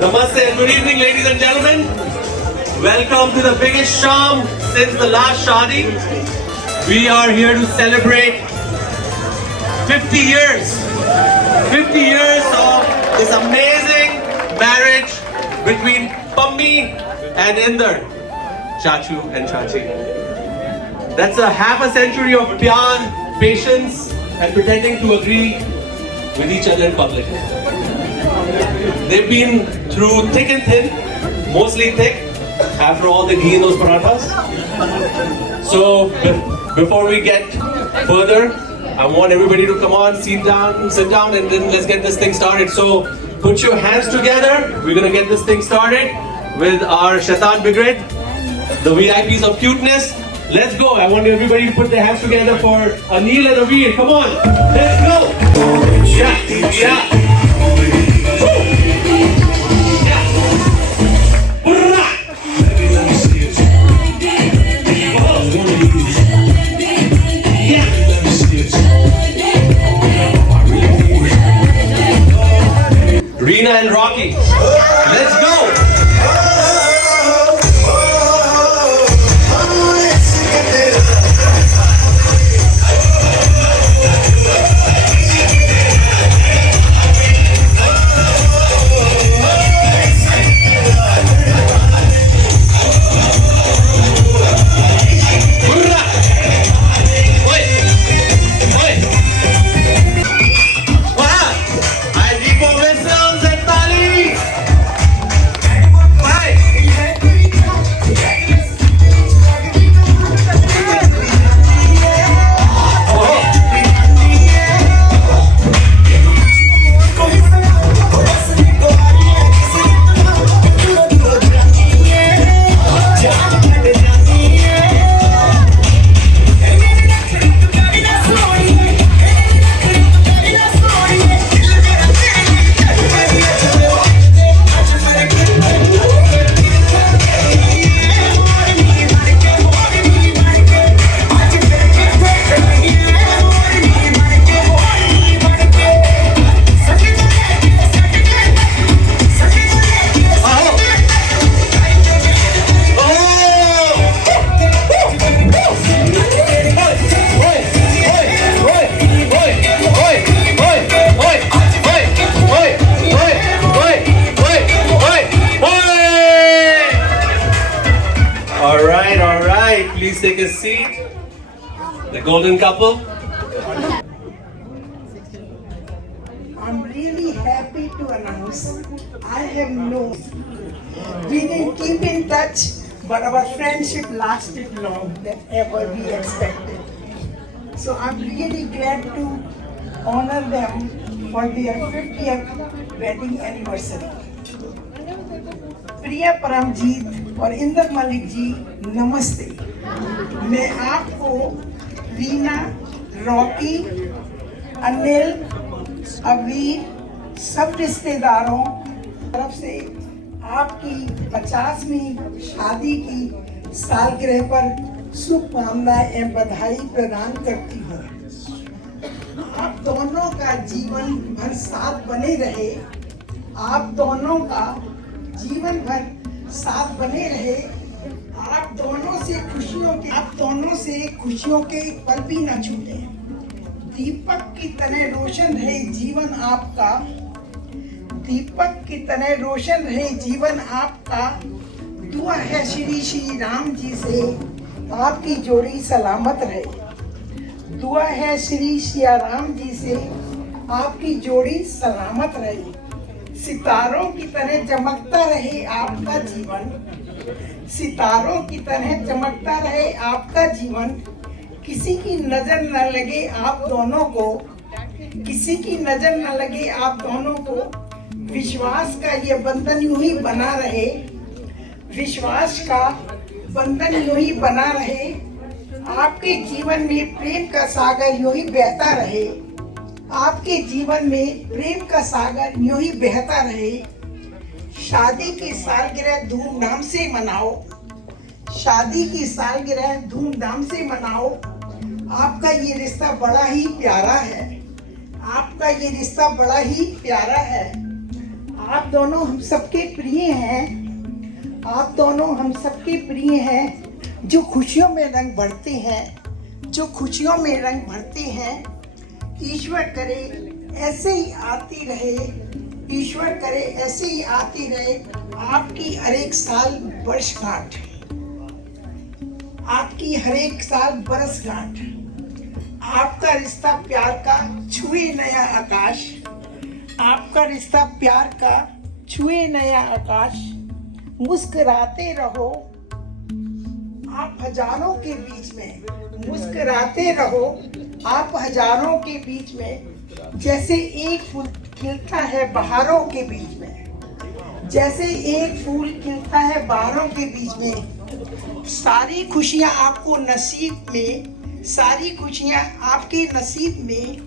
Namaste and good evening, ladies and gentlemen. Welcome to the biggest sham since the last shadi. We are here to celebrate 50 years. 50 years of this amazing marriage between Pammi and Inder, Chachu and Chachi. That's a half a century of pyar, patience, and pretending to agree with each other in public. They've been through thick and thin, mostly thick, after all the ghee in those parathas. So, before we get further, I want everybody to come on, sit down, and then let's get this thing started. So, put your hands together. We're gonna get this thing started with our Shaitan Brigade, the VIPs of cuteness. Let's go. I want everybody to put their hands together for Anil and Avir. Come on. Let's go. Yeah. Yeah. Reena and Rocky. Let's go. Please take a seat. The golden couple. I'm really happy to announce I have known. We didn't keep in touch, but our friendship lasted long than ever we expected. So I'm really glad to honor them for their 50th wedding anniversary. प्रिया परमजीत और इंदर मलिक जी नमस्ते। मैं आपको Reena, Rocky, Anil, अवीर सब रिश्तेदारों तरफ से आपकी 50वीं शादी की सालगिरह पर शुभकामनाएं एवं बधाई प्रदान करती हूँ। आप दोनों का जीवन भर साथ बने रहे। आप दोनों का जीवन भर साथ बने रहे। आप दोनों से खुशियों के पल भी न छूटे। दीपक की तरह रोशन रहे जीवन आपका। दीपक की तरह रोशन रहे जीवन आपका। दुआ है श्री राम जी से आपकी जोड़ी सलामत रहे। दुआ है श्री राम जी से आपकी जोड़ी सलामत रहे। सितारों की तरह चमकता रहे आपका जीवन। सितारों की तरह चमकता रहे आपका जीवन। किसी की नजर न लगे आप दोनों को। किसी की नजर न लगे आप दोनों को। विश्वास का ये बंधन यूं ही बना रहे। विश्वास का बंधन यूं ही बना रहे। आपके जीवन में प्रेम का सागर यूं ही बहता रहे। आपके जीवन में प्रेम का सागर यूं ही बहता रहे। शादी की सालगिरह धूमधाम से मनाओ। शादी की सालगिरह धूमधाम से मनाओ। आपका ये रिश्ता बड़ा ही प्यारा है। आपका ये रिश्ता बड़ा ही प्यारा है। आप दोनों हम सबके प्रिय हैं। आप दोनों हम सबके प्रिय हैं, जो खुशियों में रंग भरते हैं, जो खुशियों में रंग भरते हैं। ईश्वर करे ऐसे ही आती रहे, ईश्वर करे ऐसे ही आती रहे आपकी हर एक साल वर्षगांठ, आपकी हर एक साल बरसगांठ। आपका रिश्ता प्यार का छुए नया आकाश, आपका रिश्ता प्यार का छुए नया आकाश। मुस्कुराते रहो आप हजारों के बीच में, मुस्कुराते रहो आप हजारों के बीच में। जैसे एक फूल खिलता है बहारों के बीच में, जैसे एक फूल खिलता है बहारों के बीच में। सारी खुशियां आपको नसीब में, सारी खुशियां आपके नसीब में।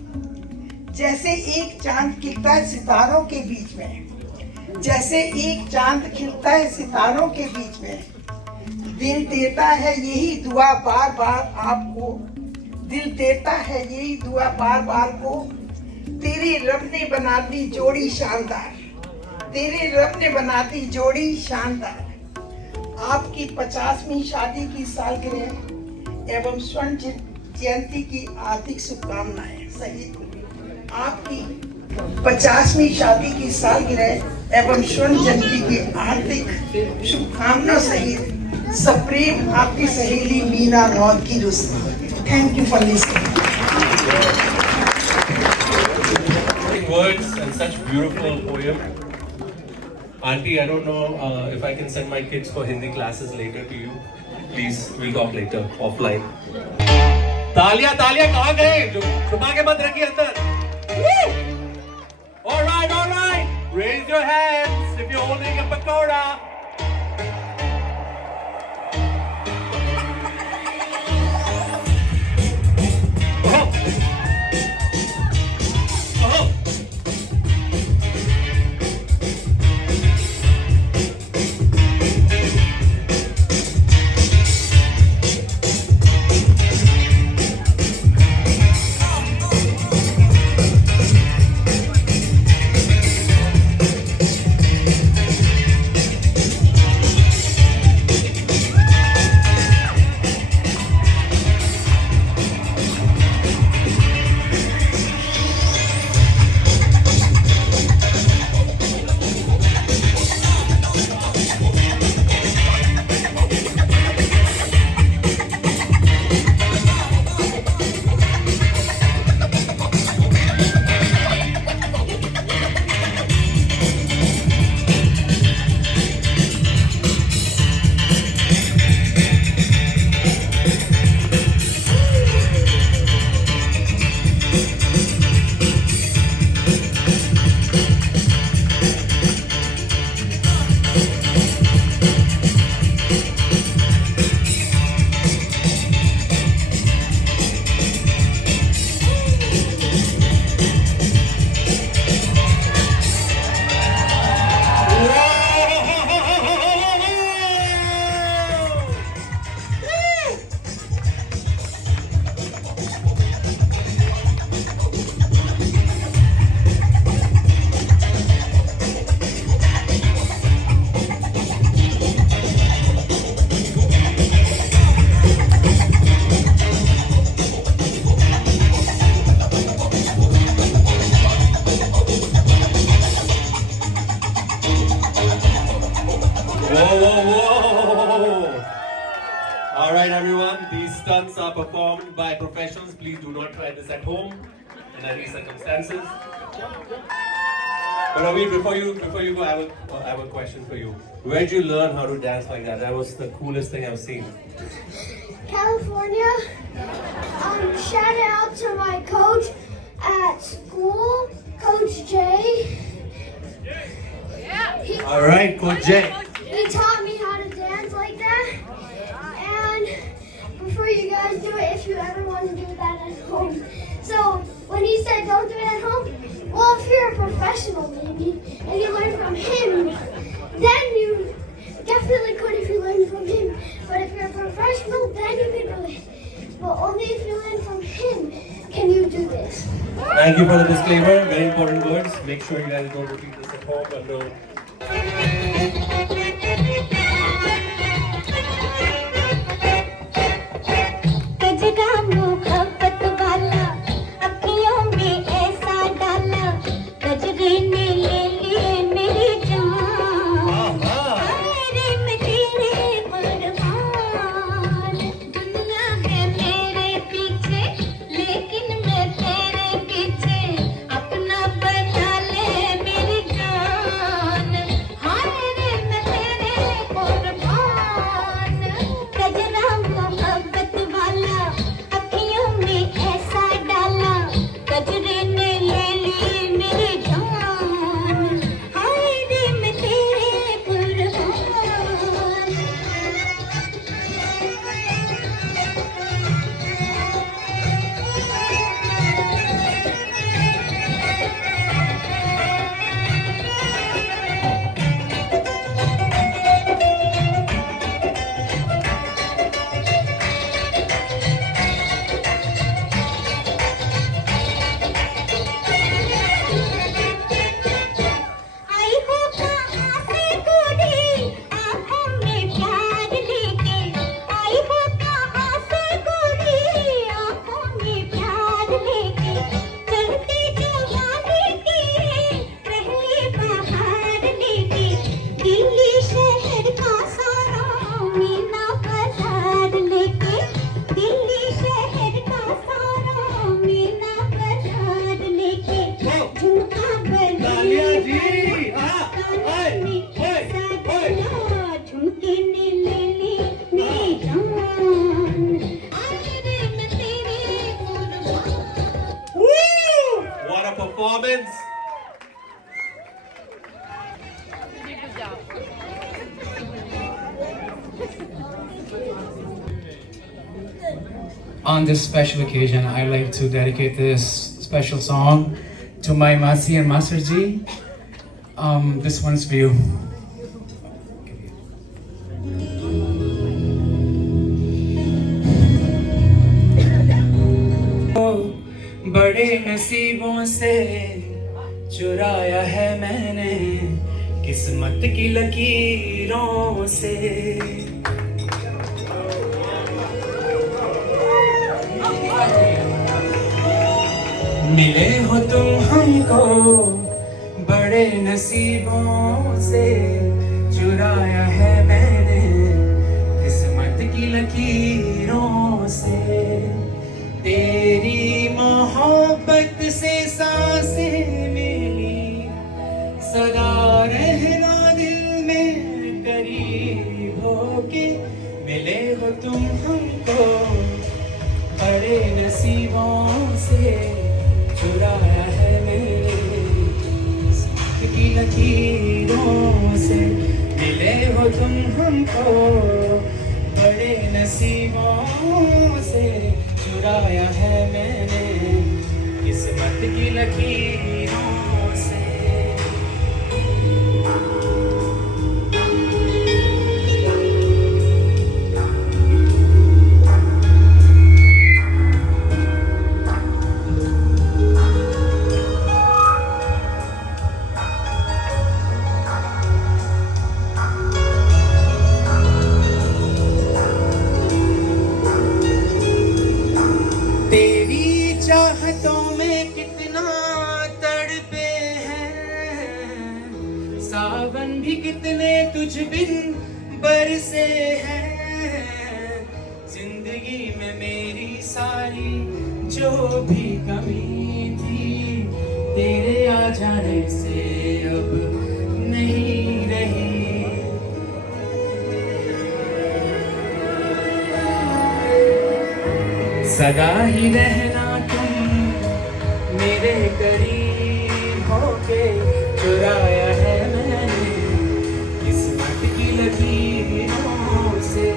जैसे एक चांद खिलता है सितारों के बीच में, जैसे एक चांद खिलता है सितारों के बीच में। दिल देता है यही दुआ बार बार आपको, दिल देता है यही दुआ बार बार को। तेरे रब ने बना दी जोड़ी शानदार, तेरे रब ने बना दी जोड़ी शानदार। आपकी 50वीं शादी की सालगिरह एवं स्वर्ण जयंती की हार्दिक शुभकामनाएं सहित आपकी 50वीं शादी की सालगिरह एवं स्वर्ण जयंती की हार्दिक शुभकामनाओं सहित सप्रेम आपकी सहेली मीना रौद की रुस्ती। Thank you for listening. Words and such beautiful poem. Auntie, I don't know if I can send my kids for Hindi classes later to you. Please, we'll talk later, offline. तालियां तालियां कहाँ गए? जो छुपा के मत रखिए अंदर. All right. Raise your hands if you're holding a pakoda. All right, everyone. These stunts are performed by professionals. Please do not try this at home in any circumstances. But Avi, before you go, I have a question for you. Where did you learn how to dance like that? That was the coolest thing I've seen. California. Shout out to my coach at school, Coach Jay. All right, Coach Jay. He taught me how to dance like that. And before you guys do it, if you ever want to do that at home. So when he said don't do it at home, well, if you're a professional maybe, and you learn from him, then you definitely could if you learn from him. But if you're a professional, then you can do it. But only if you learn from him can you do this. Thank you for the disclaimer. Very important words. Make sure you guys don't repeat this at home. And no. What a performance! On this special occasion, I'd like to dedicate this special song to my Masi and Masterji. This one's for you. बड़े नसीबों से चुराया है मैंने किस्मत की लकीरों से मिले हो तुम हमको बड़े नसीबों से चुराया है मैंने किस्मत की लकीरों से तेरी मोहब्बत से सांसें मिली सदा रहना दिल में करीब होके मिले हो तुम हमको बड़े नसीबों से चुराया है मेरे किस्मत की लकीरों से मिले हो तुम हमको बड़े नसीबों से चुराया है मैंने किस्मत की लकीरों से चाहतों में कितना तड़पे हैं सावन भी कितने तुझ बिन बरसे हैं जिंदगी में मेरी सारी जो भी कमी थी तेरे आ जाने से अब नहीं रही सदा ही रहना मेरे करीब होके चुराया है मैंने किस्मत की लकीरों से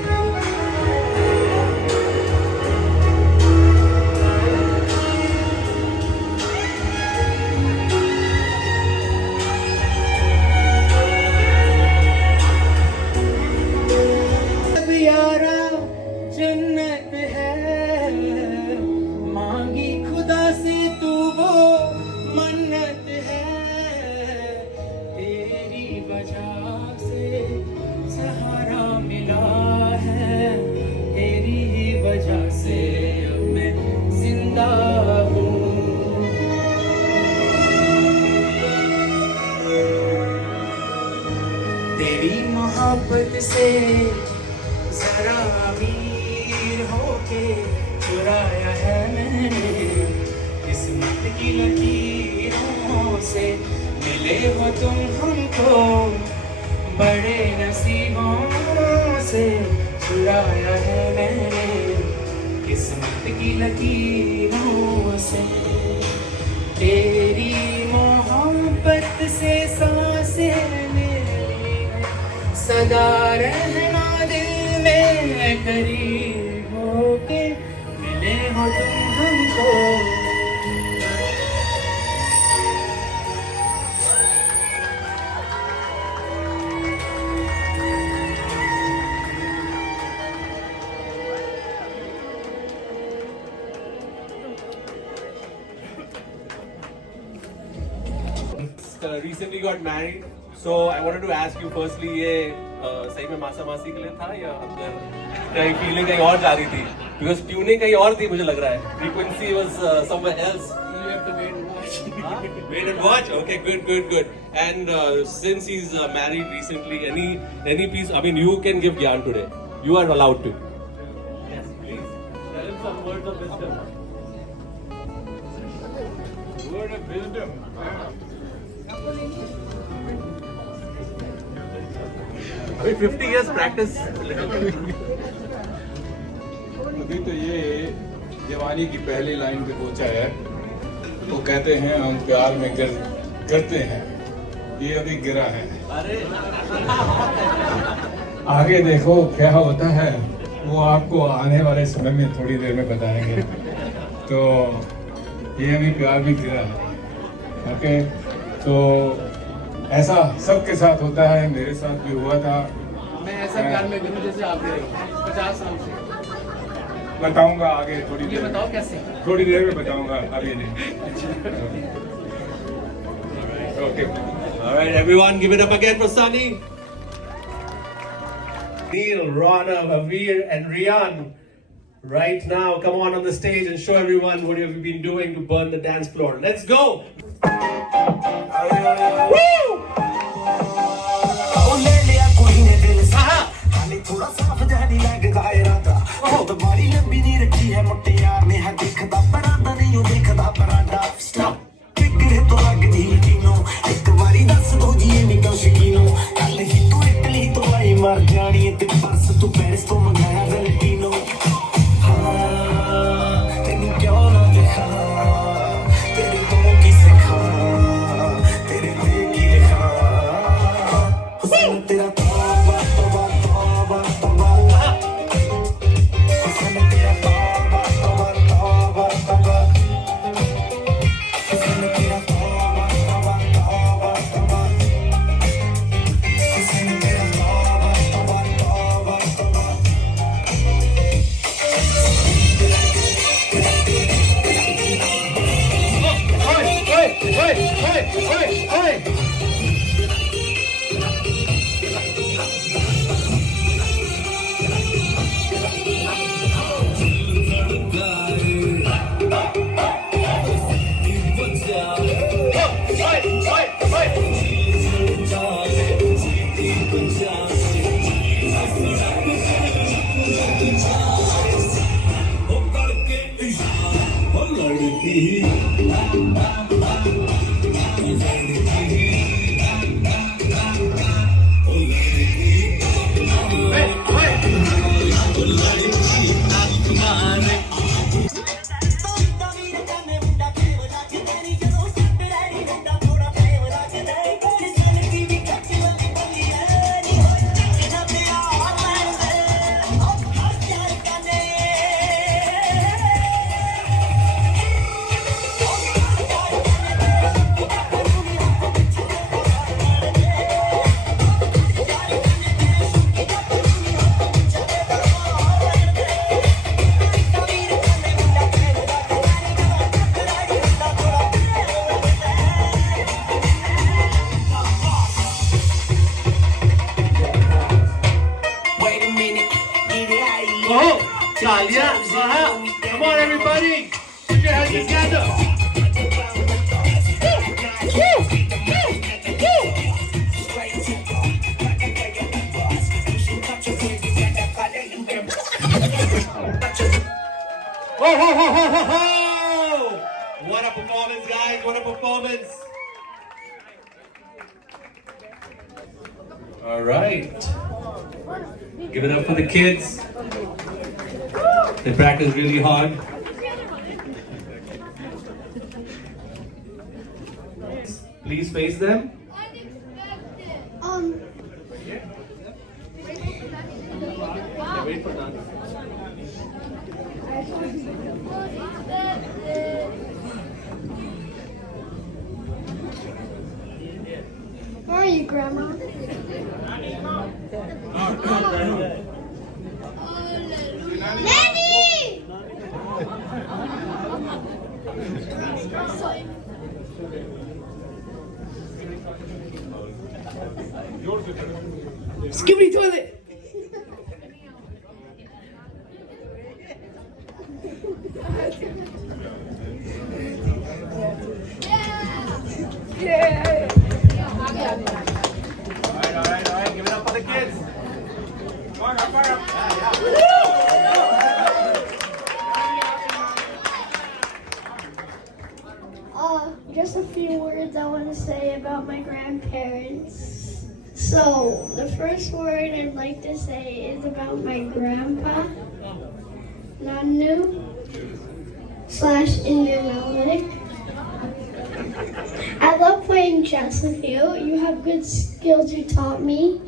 अब यारा जन्नत है मांगी खुदा से तू वो तेरी मोहब्बत से जरा अमीर होके चुराया है मैंने किस्मत की लकीरों से मिले हो तुम हमको बड़े नसीबों से चुराया है मैंने किस्मत की लकीरों से तेरी मोहब्बत से सांसें मेरी सदा रहना दिल में करीब होके मिले हो तुम हमको recently got married, so I wanted to ask you firstly, ये सही में मासा मासी के लिए था या अंदर कहीं फीलिंग कहीं और जा रही थी? Because tuning कहीं और थी मुझे लग रहा है. Frequency was somewhere else. You have to wait and watch. Wait and watch. Okay, good. And since he's married recently, any piece? I mean, you can give Gyan today. You are allowed to. Yes, please. Tell him some words of wisdom. Word of wisdom. अभी 50 years practice. अभी तो ये जवानी की पहली line पे पहुंचा है। वो कहते हैं हम प्यार में गिरते हैं, ये अभी गिरा है। अरे आगे देखो क्या होता है, वो आपको आने वाले समय में थोड़ी देर में बताएंगे। तो ये अभी प्यार में गिरा है। ओके, तो ऐसा सबके साथ होता है, मेरे साथ भी हुआ था। मैं ऐसा प्यार में गिरूं जैसे आप गिरे 50 साल से। बताऊंगा आगे थोड़ी ये देर बताओ कैसे? थोड़ी देर में बताऊंगा, अभी नहीं। Okay, all right, everyone, give it up again for Sunny. Neil, Rana, Avir, and Rian, right now, come on the stage and show everyone what you've been doing to burn the dance floor. Let's go! थोड़ा साफ जानी लगदा इरादा बहुत बारी लंबी नहीं रखी है मुट्टे यार ने है देखदा परांदा नहीं हो देखदा परांदा स्टॉप किकरे तो लगदी कीनो एक बारी दस दो जी निकल शकीनो कल ही तू इटली तो आई मर जानी ते परस तू पेरिस तो मंगाया वैलेंटिनो हाँ तेनू क्यों ना दिखा तेरे को की सिखा तेरे पे की लिखा हुस्न तेरा तौबा तौबा तौबा तौबा हुस्न तेरा तौबा तौबा तौबा तौबा हुस्न तेरा तौबा तौबा तौबा तौबा हुस्न तेरा तौबा तौबा तौबा तौबा Wait a minute, get it out of here. Oh, Talia, come on everybody, put your hands together. Oh, ho, ho, ho, ho, ho! What a performance, guys! What a performance! All right. Give it up for the kids. They practice really hard. Please face them. Wait for dance. Where are you, Grandma? Nanny! Skibbity toilet. All right. Give it up for the kids. Just a few words I want to say about my grandparents. So, the first word I'd like to say is about my grandpa, Nanu / Indian Melodic. I love playing chess with you. You have good skills you taught me.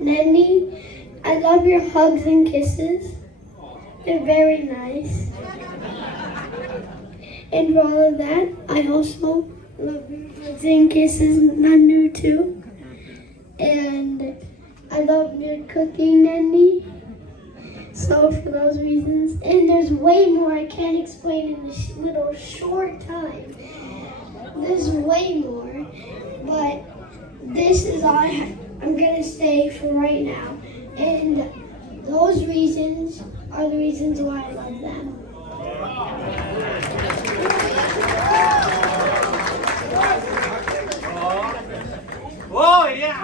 Nenny, I love your hugs and kisses. They're very nice. And for all of that, I also love your hugs and kisses, Nanu too. And I love your cooking, Nenny. So for those reasons, and there's way more I can't explain in this little short time. There's way more, but this is all I'm gonna say for right now. And those reasons are the reasons why I love them. Oh, yeah.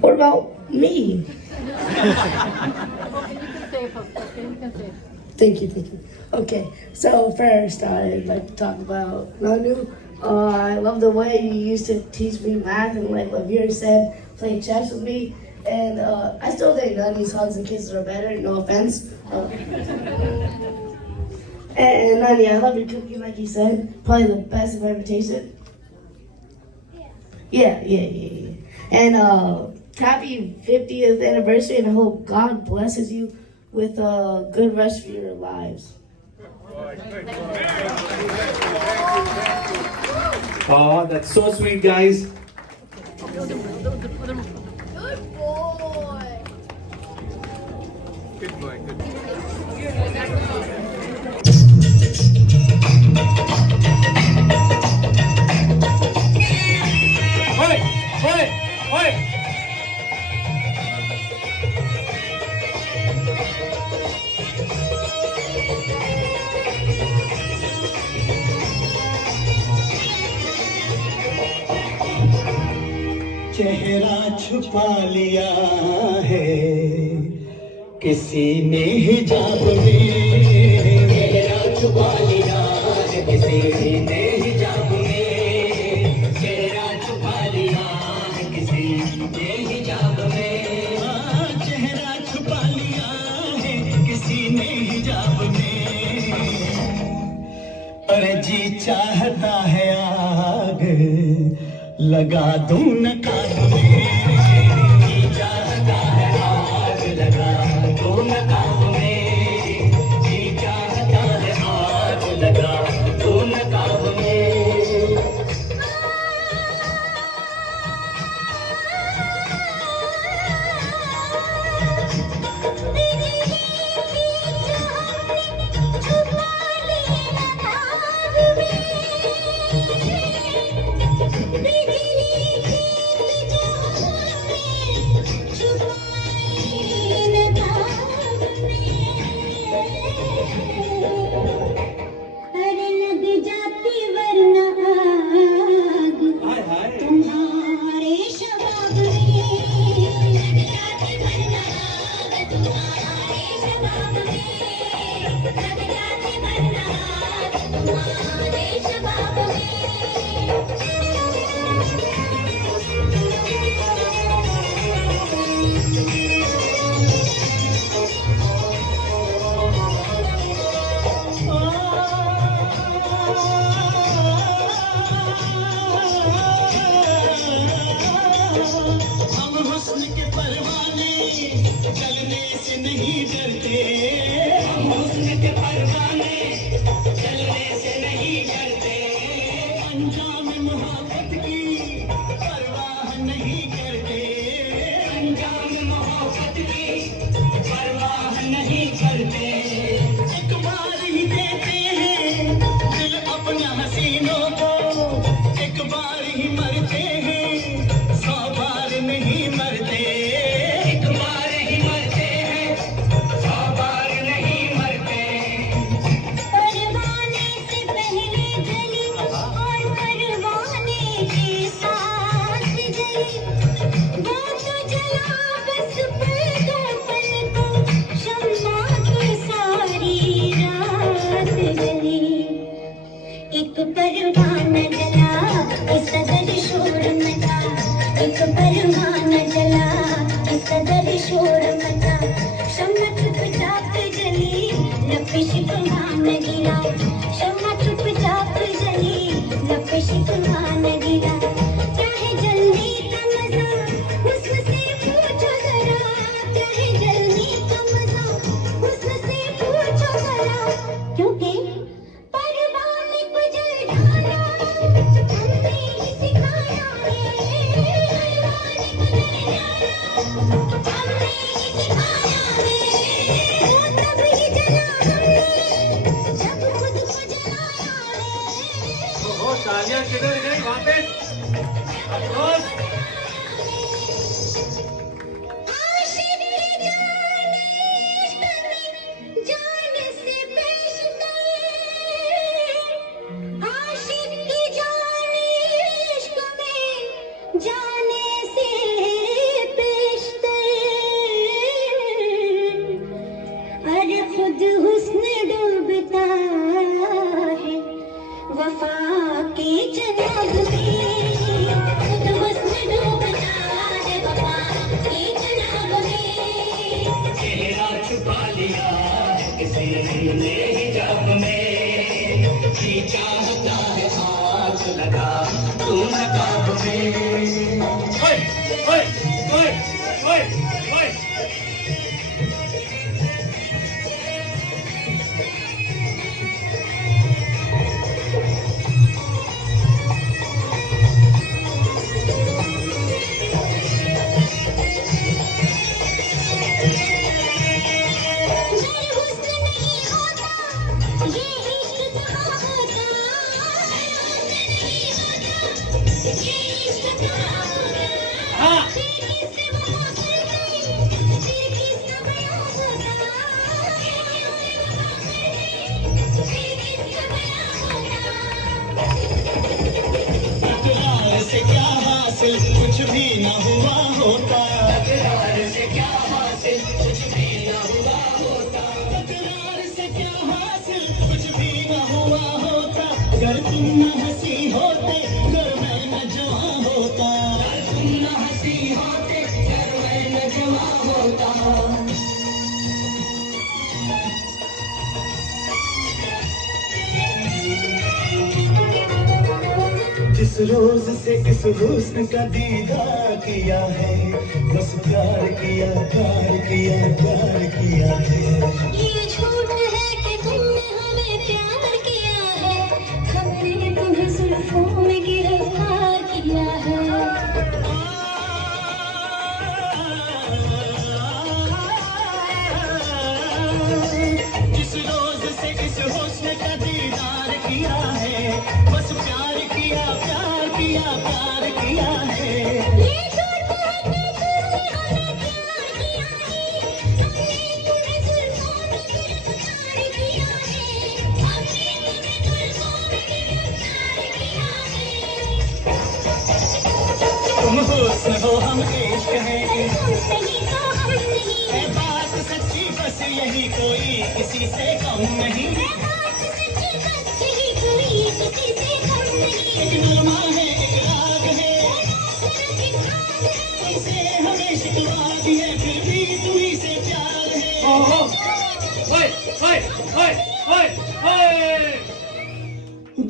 What about me? Thank you. Okay, so first I'd like to talk about Nanu. I love the way you used to teach me math, and like Lavir said, play chess with me. And I still think Nanu's hugs and kisses are better, no offense. And Nani, I love your cooking, like you said. Probably the best I've ever tasted. Yeah. And happy 50th anniversary, and I hope God blesses you with a good rest of your lives. Oh, that's so sweet, guys. Good boy. Oi! चेहरा छुपा लिया है किसी ने हिजाब में, चेहरा छुपा लिया है किसी ने हिजाब में, चेहरा छुपा लिया है किसी ने हिजाब में, चेहरा छुपा लिया है किसी ने हिजाब में, अरे जी चाहता है आग लगा दूं नकाब में, जी चाहता है आग लगा दूं नकाब में, जी चाहता है आग लगा दूं नकाब में। नहीं डरते, हम हुस्न के परवाने जलने से नहीं डरते, अंजाम मोहब्बत की परवाह नहीं करते, अंजाम मोहब्बत की परवाह नहीं करते, एक बार ही देते हैं दिल अपना हसीनों को, एक बार ही मरते हैं 100 बार नहीं मरते, एक बार ही मरते हैं 100 बार नहीं मरते। परवाने से पहले जली और परवाने के साथ जली, वो तो जला बस पल दो पल को, शम्मा की सारी रात जली। एक परवाना जला इस कदर शोर मचा, एक परवाना जला इस कदर शोर मचा, शम्मा चुपचाप जली लपश तुम्हां न गिरा, शम्मा चुपचाप जली लपश तुम्हां न गिरा, क्या है जल्दी का मजा हुस्न से पूछो जरा, क्या है जल्दी का मजा हुस्न से पूछो जरा, क्योंकि परवाने को जल डाला हमने ही सिखाया है, परवाने को जल डाला हमने ही सिखाया है, वो तब ही जला हमने जब खुद को जलाया है। ओहो, तालियां किधर गई वहां पे? अफरोज, आशिक की जान इश्क में जान से पेशतर, आशिक की जान इश्क में जाने से पेशतर, अरे खुद हुस्न डूबता है वफा के जनाब में, खुद हुस्न डूबता है वफा के जनाब में। चेहरा छुपा लिया किसी ने हिजाब में, की चाहता है हाथ लगा तू नकाब में। ओए, ओए, ओए, ओए, ओए। अगर हुस्न नहीं होता ये इश्क कहाँ होता, ये इश्क कहाँ होता, हाँ। फिर किससे वफा कर गई, फिर किसका बयां होता, फिर किसका बयां होता। तकरार से क्या हासिल कुछ भी न हुआ होता, तकरार से क्या हासिल कुछ भी न हुआ होता, तकरार से क्या हासिल कुछ भी न हुआ होता, अगर तुम न हंसी होते अगर मैं न जवां होता, अगर तुम न हंसी होते अगर मैं न जवां होता। जिस रोज से इस हुस्न का दीदार किया है, बस प्यार किया प्यार किया प्यार किया है। ये झूठ है कि तुमने हमें प्यार किया है, हमने तुम्हें जुल्फों में गिरफ्तार किया है। जिस रोज से इस हुस्न का दीदार किया है, बस प्यार किया प्यार किया प्यार किया है। ये झूठ है कि तुमने हमें प्यार किया है, हमने तुम्हें जुल्फों में गिरफ्तार किया है, हमने तुम्हें जुल्फों में गिरफ्तार किया है। तुम हुस्न हो हम इश्क हैं, तुम नहीं तो हम नहीं, है बात सच्ची बस यही कोई किसी से कम नहीं। है बात सच्ची बस यही कोई किसी से कम नहीं। एक नगमा है एक राग है, इसे हमें शिकवा दी है फिर भी तुम्ही से प्यार है। ओहो, ओए, ओए, ओए, ओए, ओए।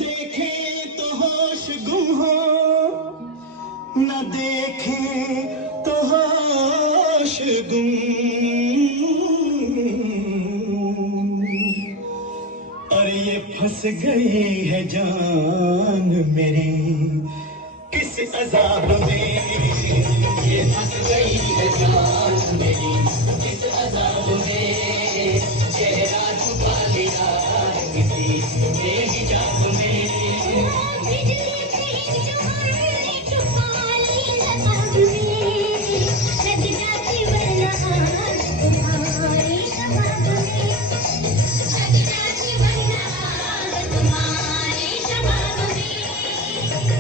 देखे तो होश गुम हो, न देखे तो होश गुम हंस गई है जान मेरी किस अजाब में ये हंस गई है जान मेरी किस अजाब में चेहरा छुपा लिया किसी ने हिजाब में बिजली की चुम्हाने छुपा ली नकाब में लग जाती वरना तुम्हारी शबाब में लग जाती वरना तुम्हारी शबाब में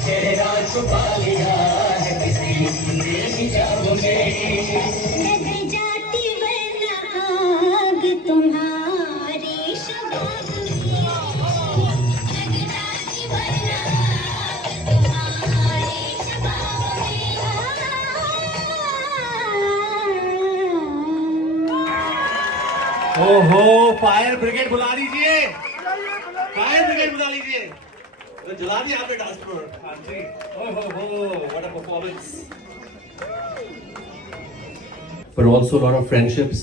चेहरा छुपा लिया है किसी ने हिजाब में लग जाती वरना आग तुम्हारी शबाब में लग जाती वरना आग तुम्हारी शबाब में ओहो, फायर ब्रिगेड बुला लीजिए, फायर ब्रिगेड बुला लीजिए। तो जला दिया आपने डांस फ्लोर। हाँ जी, ओहो, what a performance! But also a lot of friendships.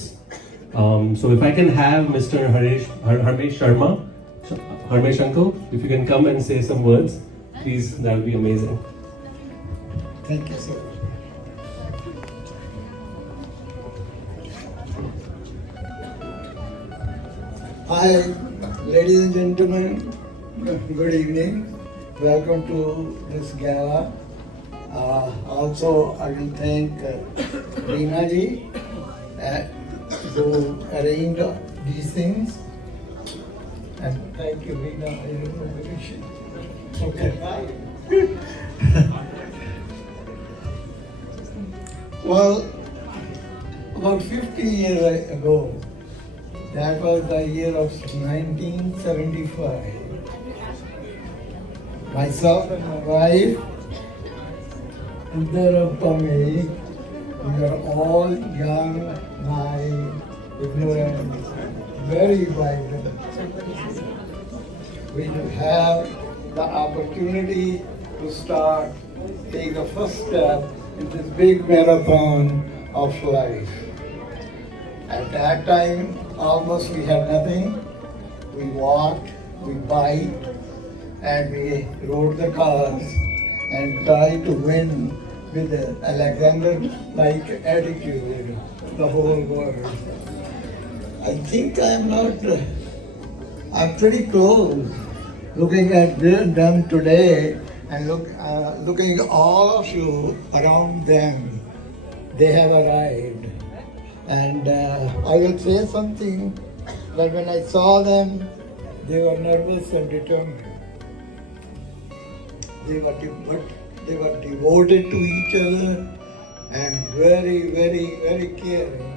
So if I can have Mr. Harmesh Sharma, Harmesh uncle, if you can come and say some words, please, that would be amazing. Thank you, sir. Hi, ladies and gentlemen. Good evening. Welcome to this gala. Also, I will thank Reena ji who arranged these things. And thank you, Reena. Okay. Well, about 50 years ago, that was the year of 1975. Myself and my wife, Indarapami, we were all young, naive, ignorant, very vibrant. We have the opportunity to take the first step in this big marathon of life. At that time, almost we had nothing. We walked, we biked, and we rode the cars and tried to win with an Alexander-like attitude the whole world. I think I'm pretty close looking at them today and looking at all of you around them. They have arrived. And I will say something that when I saw them, they were nervous and determined. They were devoted to each other and very, very, very caring.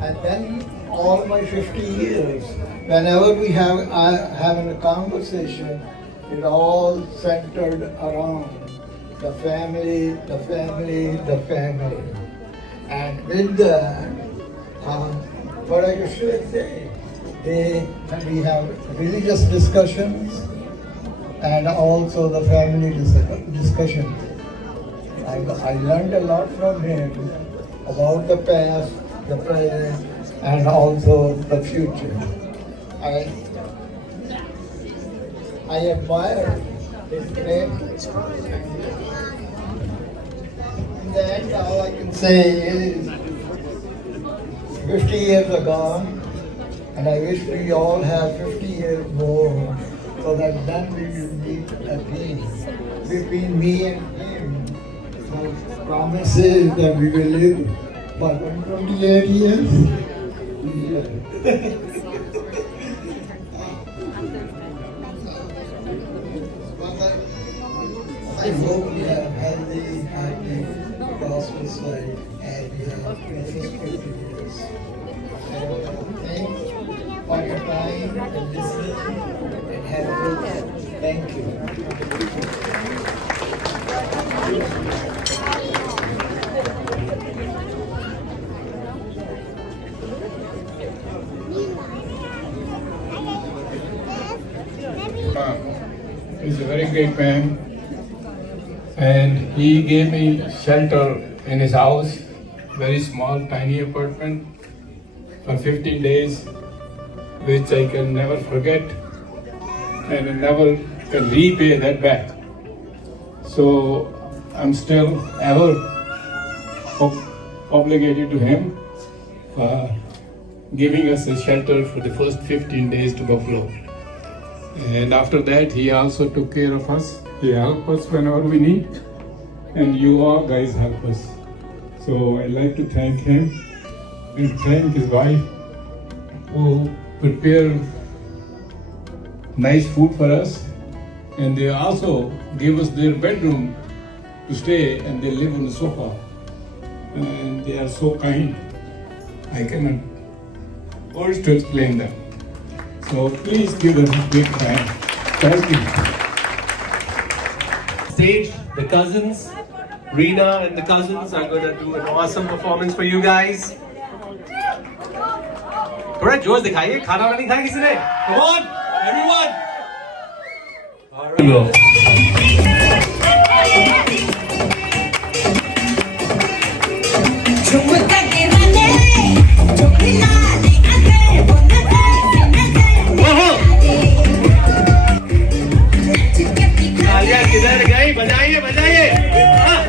And then all my 50 years, whenever we having a conversation, it all centered around the family, the family, the family. And with that, what I should say, we have religious discussions and also the family discussions. I learned a lot from him about the past, the present, and also the future. I admire his name. In the end, all I can say is 50 years are gone, and I wish we all have 50 years more, so that then we will meet again. Between me and him, the promises that we will live for 128 years. I hope we have healthy, happy, prosperous life, and we have precious 50 years. Thanks for your time and listening, and have a good day. Thank you. He's a very great man, and he gave me shelter in his house, very small, tiny apartment, for 15 days. which I can never forget and never can repay that back. So I'm still ever obligated to him for giving us a shelter for the first 15 days to Buffalo. And after that, he also took care of us. He helped us whenever we need, and you all guys help us. So I'd like to thank him and thank his wife who prepared nice food for us, and they also gave us their bedroom to stay, and they live on the sofa, and they are so kind. I cannot words to explain them. So please give them a big hand. Thank you. Stage, the cousins, Reena and the cousins are going to do an awesome performance for you guys. थोड़ा जोश दिखाइए, खाना वाला नहीं खाया किसी ने? Come on, everyone. All right. Go. तालियां किधर गई? बजाइए, बजाइए. हाँ.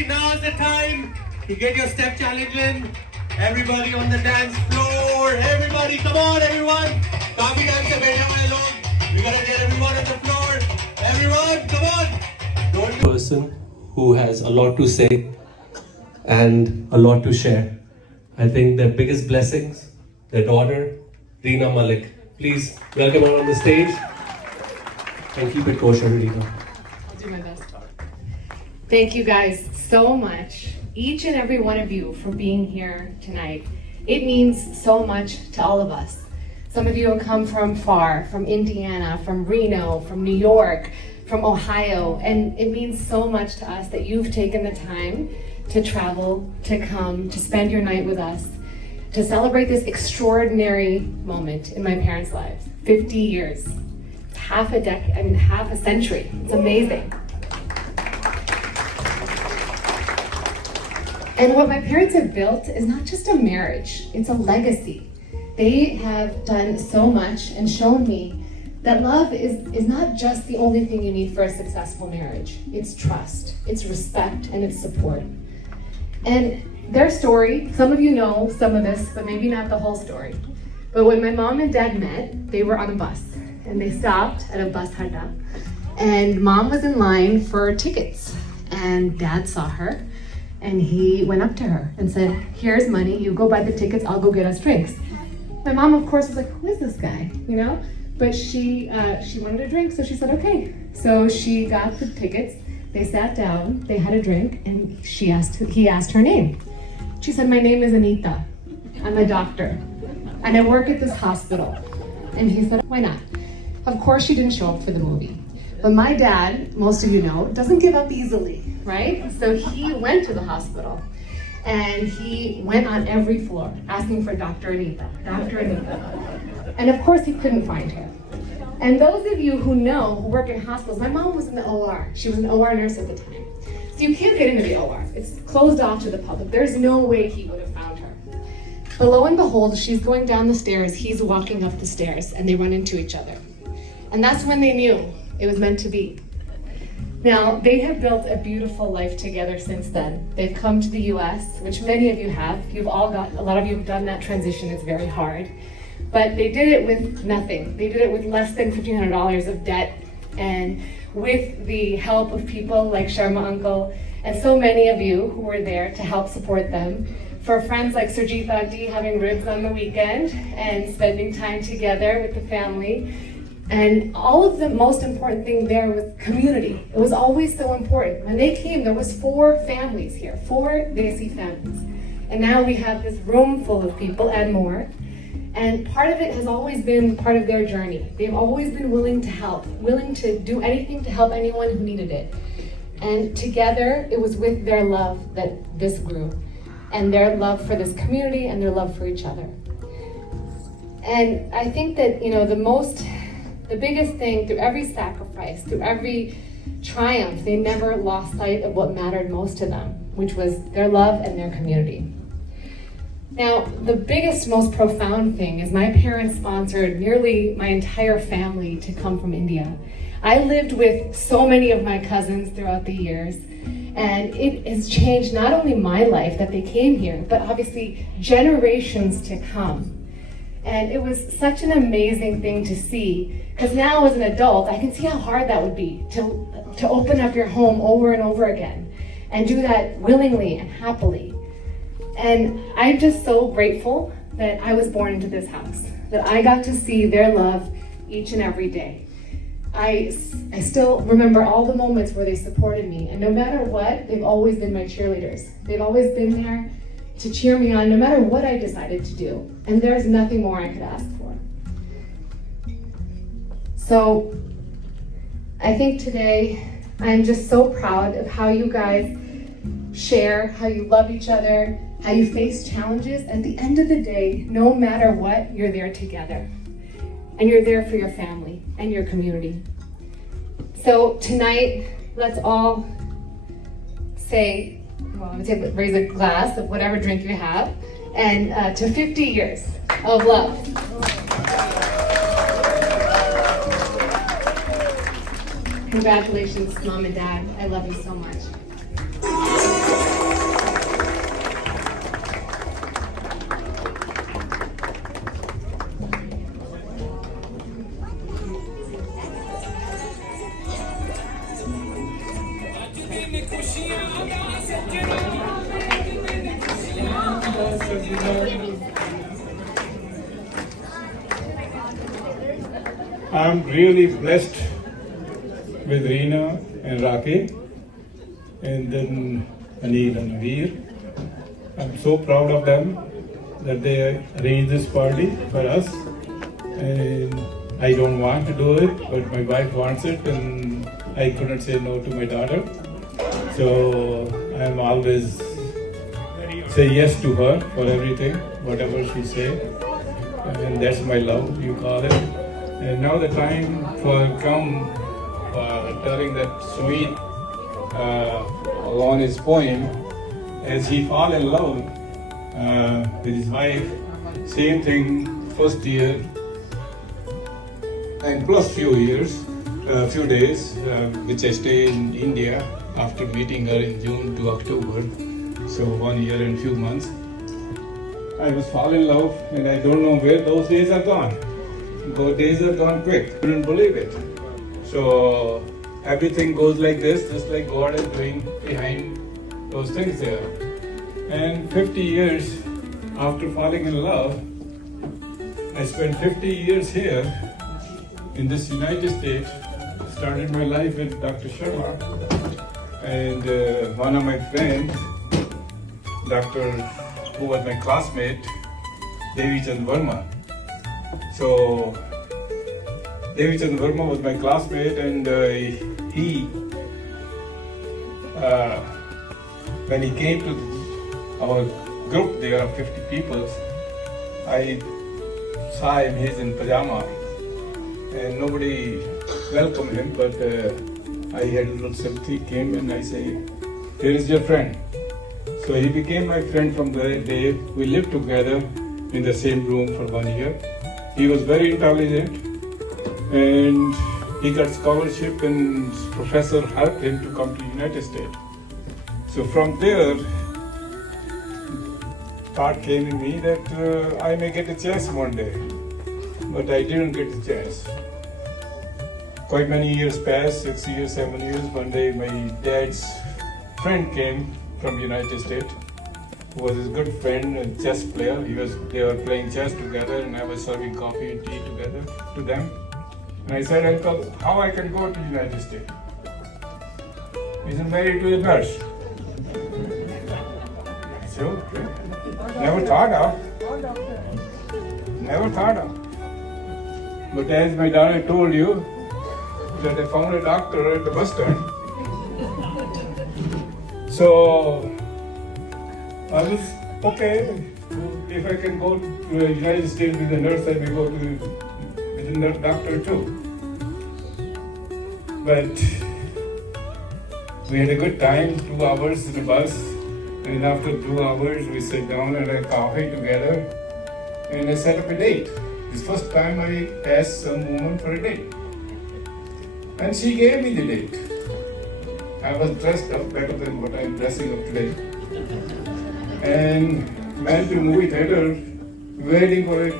everybody, now is the time to get your step challenge in. Everybody on the dance floor. Everybody, come on, everyone. काफी टाइम से बैठे हुए लोग. We gotta get everyone on the floor. Everyone, come on. Don't person who has a lot to say and a lot to share. I think their biggest blessings, their daughter, Reena Malik. Please welcome her on the stage and keep it kosher, Reena. I'll do my best. Thank you guys so much, each and every one of you, for being here tonight. It means so much to all of us. Some of you have come from far, from Indiana, from Reno, from New York, from Ohio, and it means so much to us that you've taken the time to travel, to come, to spend your night with us, to celebrate this extraordinary moment in my parents' lives. 50 years. It's half a century. It's amazing. And what my parents have built is not just a marriage, it's a legacy. They have done so much and shown me that love is not just the only thing you need for a successful marriage. It's trust, it's respect, and it's support. And their story, some of you know some of this, but maybe not the whole story. But when my mom and dad met, they were on a bus, and they stopped at a bus hadda, and mom was in line for tickets, and dad saw her, and he went up to her and said, "Here's money, you go buy the tickets, I'll go get us drinks." My mom, of course, was like, "Who is this guy?" You know? But she wanted a drink, so she said, "Okay." So she got the tickets, they sat down, they had a drink, and he asked her name. She said, "My name is Anita. I'm a doctor, and I work at this hospital." And he said, "Why not?" Of course she didn't show up for the movie. But my dad, most of you know, doesn't give up easily, right? So he went to the hospital. And he went on every floor asking for Dr. Anita, Dr. Anita. And of course he couldn't find her. And those of you who know, who work in hospitals, my mom was in the OR. She was an OR nurse at the time. So you can't get into the OR. It's closed off to the public. There's no way he would have found her. But lo and behold, she's going down the stairs, he's walking up the stairs, and they run into each other. And that's when they knew it was meant to be. Now, they have built a beautiful life together since then. They've come to the US, which many of you have. A lot of you have done that transition. It's very hard. But they did it with nothing. They did it with less than $1,500 of debt, and with the help of people like Sharma Uncle and so many of you who were there to help support them. For friends like Surjit Auntie having ribs on the weekend and spending time together with the family. And all of the most important thing there was community. It was always so important. When they came, there was 4 families here, 4 Desi families. And now we have this room full of people and more. And part of it has always been part of their journey. They've always been willing to help, willing to do anything to help anyone who needed it. And together, it was with their love that this grew. And their love for this community and their love for each other. And I think that, the biggest thing, through every sacrifice, through every triumph, they never lost sight of what mattered most to them, which was their love and their community. Now, the biggest, most profound thing is my parents sponsored nearly my entire family to come from India. I lived with so many of my cousins throughout the years, and it has changed not only my life that they came here, but obviously generations to come. And it was such an amazing thing to see, because now as an adult, I can see how hard that would be to open up your home over and over again and do that willingly and happily. And I'm just so grateful that I was born into this house, that I got to see their love each and every day. I still remember all the moments where they supported me, and no matter what, they've always been my cheerleaders. They've always been there to cheer me on no matter what I decided to do. And there's nothing more I could ask for. So I think today I'm just so proud of how you guys share, how you love each other, how you face challenges. At the end of the day, no matter what, you're there together. And you're there for your family and your community. So tonight, let's all say, raise a glass of whatever drink you have, and to 50 years of love. Congratulations, Mom and Dad. I love you so much. I'm really blessed with Reena and Raki, and then Anil and Navir. I'm so proud of them that they arranged this party for us. And I don't want to do it, but my wife wants it, and I couldn't say no to my daughter. So I'm always say yes to her for everything, whatever she say, and that's my love, you call it. And now the time for come telling that sweet on his poem as he fall in love with his wife. Same thing, first year and plus few days, which I stay in India after meeting her in June to October. So 1 year and few months. I was fall in love, and I don't know where those days are gone. Those days are gone quick. Couldn't believe it. So everything goes like this, just like God is doing behind those things there. And 50 years after falling in love, I spent 50 years here in this United States. Started my life with Dr. Sharma, and one of my friends, Dr. who was my classmate, Devi Chand Verma. So Devi Chand Verma was my classmate, and he when he came to our group there of 50 people, I saw him, he's in pajama, and nobody welcomed him, but I had a little sympathy, came and I say, here is your friend. So he became my friend from that day. We lived together in the same room for 1 year. He was very intelligent, and he got scholarship, and professor helped him to come to United States. So from there, thought came in me that I may get a chance one day, but I didn't get the chance. Quite many years passed, 6 years, 7 years. One day my dad's friend came from United States, who was his good friend and chess player. They were playing chess together, and I was serving coffee and tea together to them. And I said, Uncle, how I can go to United States? He's married to a nurse. So, okay. Never thought of. But as my daughter told you, that I found a doctor at the bus stand. So I was okay. If I can go to the United States with a nurse, I may go to with a doctor too. But we had a good time, 2 hours in the bus, and after 2 hours we sat down and had coffee together, and I set up a date. This first time I asked some woman for a date, and she gave me the date. I was dressed up better than what I'm dressing up today, and went to movie theater waiting for it.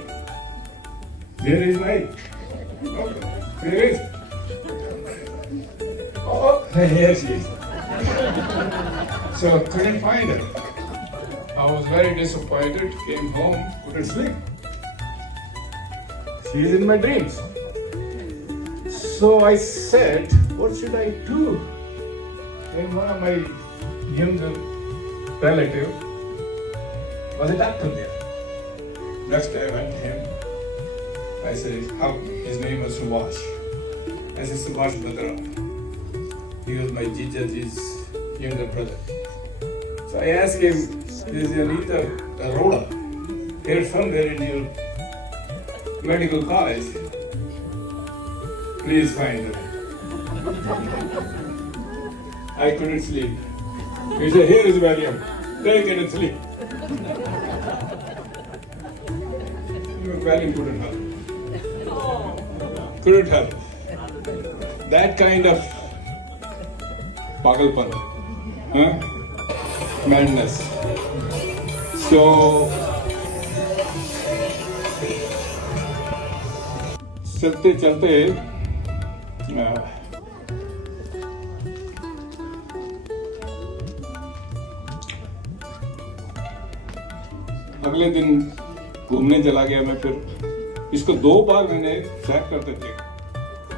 Where is my? Oh, where is? Oh, here she is. So I couldn't find her. I was very disappointed. Came home, couldn't sleep. She is in my dreams. So I said, what should I do? And one of my younger relatives was a doctor there. Next day I went to him. I said, how? His name was Subhash. I said, Subhash Bhadrao. He was my Jijaji's younger brother. So I asked him, is Anita Arora here somewhere in your medical college? Please find her. I couldn't sleep. He said, here is Valium. Take it and sleep. Valium couldn't help. Couldn't help. That kind of pagalpan, madness. So, चलते चलते अगले दिन घूमने चला गया मैं, फिर इसको 2 बार मैंने चेक करते थे,